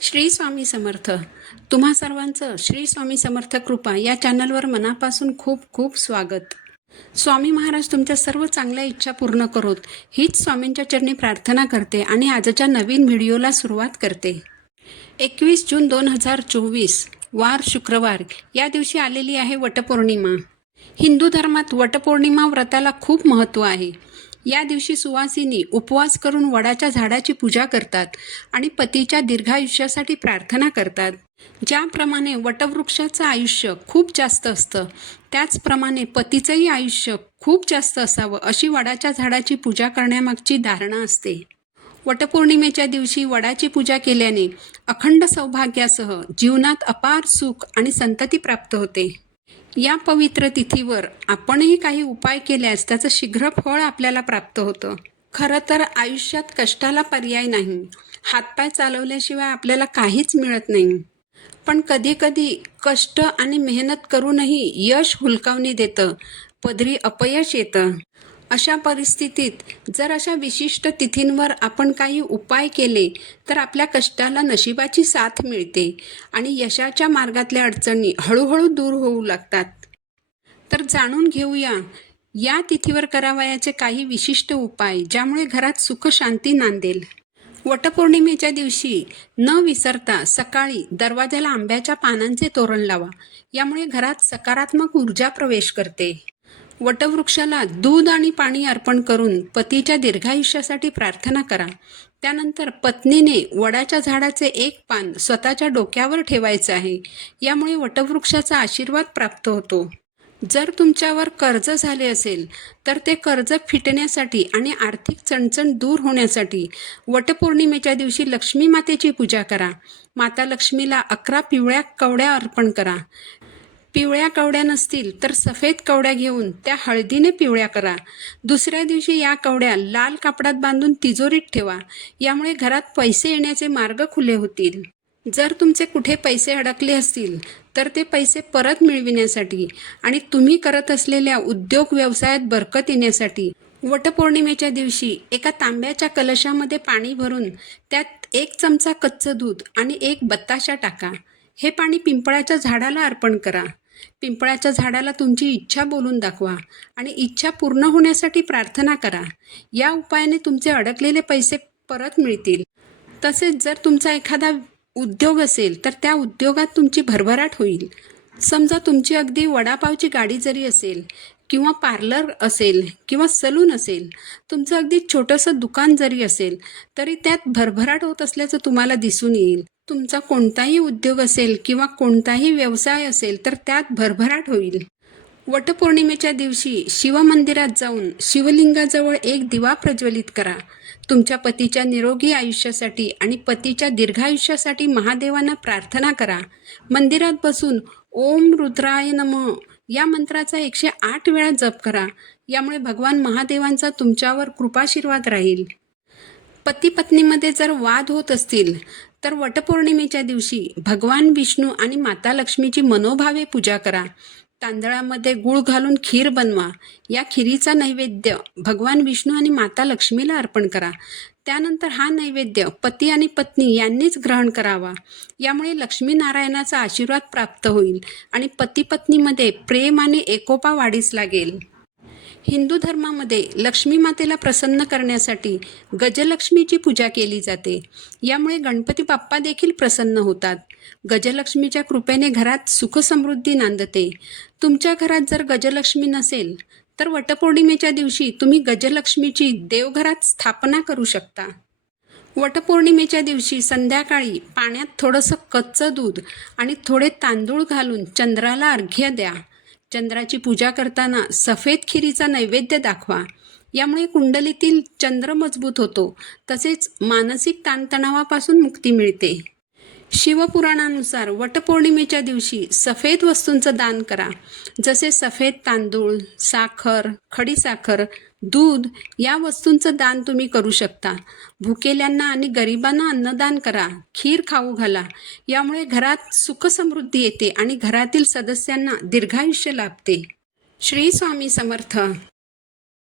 श्री स्वामी समर्थ. तुम्हा सर्वांचं श्री स्वामी समर्थ कृपा या चॅनलवर मनापासून खूप खूप स्वागत. स्वामी महाराज तुमच्या सर्व चांगल्या इच्छा पूर्ण करोत. हीच स्वामींच्या चरणी प्रार्थना करते आणि आजच्या नवीन व्हिडिओला सुरुवात करते. एकवीस जून दोन हजार चोवीस वार शुक्रवार. या दिवशी आलेली आहे वटपौर्णिमा. हिंदू धर्मात वटपौर्णिमा व्रताला खूप महत्त्व आहे. या दिवशी सुवासिनी उपवास करून वडाच्या झाडाची पूजा करतात आणि पतीच्या दीर्घायुष्यासाठी प्रार्थना करतात. ज्याप्रमाणे वटवृक्षाचं आयुष्य खूप जास्त असतं त्याचप्रमाणे पतीचंही आयुष्य खूप जास्त असावं अशी वडाच्या झाडाची पूजा करण्यामागची धारणा असते. वटपौर्णिमेच्या दिवशी वडाची पूजा केल्याने अखंड सौभाग्यासह जीवनात अपार सुख आणि संतती प्राप्त होते. या पवित्र तिथीवर आपणही काही उपाय केल्यास त्याचं शीघ्र फळ आपल्याला प्राप्त होतं. खरं तर आयुष्यात कष्टाला पर्याय नाही. हातपाय चालवल्याशिवाय आपल्याला काहीच मिळत नाही. पण कधीकधी कष्ट आणि मेहनत करूनही यश हुलकावणी देतं. पदरी अपयश येतं. अशा परिस्थितीत जर अशा विशिष्ट तिथींवर आपण काही उपाय केले तर आपल्या कष्टाला नशिबाची साथ मिळते आणि यशाच्या मार्गातल्या अडचणी हळूहळू दूर होऊ लागतात. तर जाणून घेऊया या तिथीवर करावयाचे काही विशिष्ट उपाय ज्यामुळे घरात सुख शांती नांदेल. वटपौर्णिमेच्या दिवशी न विसरता सकाळी दरवाजाला आंब्याच्या पानांचे तोरण लावा यामुळे घरात सकारात्मक ऊर्जा प्रवेश करते. वटवृक्षाला दूध आणि पाणी अर्पण करून पतीच्या दीर्घायुष्यासाठी प्रार्थना करा. त्यानंतर पत्नीने वडाच्या झाडाचे एक पान स्वतःच्या डोक्यावर ठेवायचे आहे. यामुळे वटवृक्षाचा आशीर्वाद प्राप्त होतो. जर तुमच्यावर कर्ज झाले असेल तर ते कर्ज फिटण्यासाठी आणि आर्थिक चणचण दूर होण्यासाठी वटपौर्णिमेच्या दिवशी लक्ष्मी मातेची पूजा करा. माता लक्ष्मीला अकरा पिवळ्या कवड्या अर्पण करा. पिवळ्या कवड्या नसतील तर सफेद कवड्या घेऊन त्या हळदीने पिवळ्या करा. दुसऱ्या दिवशी या कवड्या लाल कापडात बांधून तिजोरीत ठेवा. यामुळे घरात पैसे येण्याचे मार्ग खुले होतील. जर तुमचे कुठे पैसे अडकले असतील तर ते पैसे परत मिळविण्यासाठी आणि तुम्ही करत असलेल्या उद्योग व्यवसायात बरकत येण्यासाठी वटपौर्णिमेच्या दिवशी एका तांब्याच्या कलशामध्ये पाणी भरून त्यात एक चमचा कच्चं दूध आणि एक बत्ताशा टाका. हे पाणी पिंपळाच्या झाडाला अर्पण करा. पिंपळाच्या झाडाला तुमची इच्छा बोलून दाखवा आणि इच्छा पूर्ण होण्यासाठी प्रार्थना करा. या उपायाने तुमचे अडकलेले पैसे परत मिळतील. तसेच जर तुमचा एखादा उद्योग असेल तर त्या उद्योगात तुमची भरभराट होईल. समजा तुमची अगदी वडापावची गाडी जरी असेल किंवा पार्लर असेल किंवा सलून असेल तुमचं अगदी छोटंसं दुकान जरी असेल तरी त्यात भरभराट होत असल्याचं तुम्हाला दिसून येईल. तुमचा कोणताही उद्योग असेल किंवा कोणताही व्यवसाय असेल तर त्यात भरभराट होईल. वटपौर्णिमेच्या दिवशी शिवमंदिरात जाऊन शिवलिंगाजवळ एक दिवा प्रज्वलित करा. तुमच्या पतीच्या निरोगी आयुष्यासाठी आणि पतीच्या दीर्घायुष्यासाठी महादेवांना प्रार्थना करा. मंदिरात बसून ओम रुद्राय नम या मंत्राचा एकशे आठ वेळा जप करा. यामुळे भगवान महादेवांचा तुमच्यावर कृपाशीर्वाद राहील. पती पत्नीमध्ये जर वाद होत असतील तर वटपौर्णिमेच्या दिवशी भगवान विष्णू आणि माता लक्ष्मीची मनोभावे पूजा करा. तांदळामध्ये गूळ घालून खीर बनवा. या खिरीचा नैवेद्य भगवान विष्णू आणि माता लक्ष्मीला अर्पण करा. त्यानंतर हा नैवेद्य पती आणि पत्नी यांनीच ग्रहण करावा. यामुळे लक्ष्मीनारायणाचा आशीर्वाद प्राप्त होईल आणि पती पत्नीमध्ये प्रेम आणि एकोपा वाढीस लागेल. हिंदू धर्मामध्ये लक्ष्मी मातेला प्रसन्न करण्यासाठी गजलक्ष्मीची पूजा केली जाते. यामुळे गणपती बाप्पा देखील प्रसन्न होतात. गजलक्ष्मीच्या कृपेने घरात सुखसमृद्धी नांदते. तुमच्या घरात जर गजलक्ष्मी नसेल तर वटपौर्णिमेच्या दिवशी तुम्ही गजलक्ष्मीची देवघरात स्थापना करू शकता. वटपौर्णिमेच्या दिवशी संध्याकाळी पाण्यात थोडंसं कच्चं दूध आणि थोडे तांदूळ घालून चंद्राला अर्घ्य द्या. चंद्राची पूजा करताना सफेद खिरीचा नैवेद्य दाखवा. यामुळे कुंडलीतील चंद्र मजबूत होतो. तसेच मानसिक ताणतणावापासून मुक्ती मिळते. शिवपुराणानुसार वटपौर्णिमेच्या दिवशी सफेद वस्तूंचं दान करा. जसे सफेद तांदूळ साखर खडीसाखर दूध या वस्तूंचं दान तुम्ही करू शकता. भुकेल्यांना आणि गरिबांना अन्नदान करा. खीर खाऊ घाला. यामुळे घरात सुखसमृद्धी येते आणि घरातील सदस्यांना दीर्घायुष्य लाभते. श्री स्वामी समर्थ.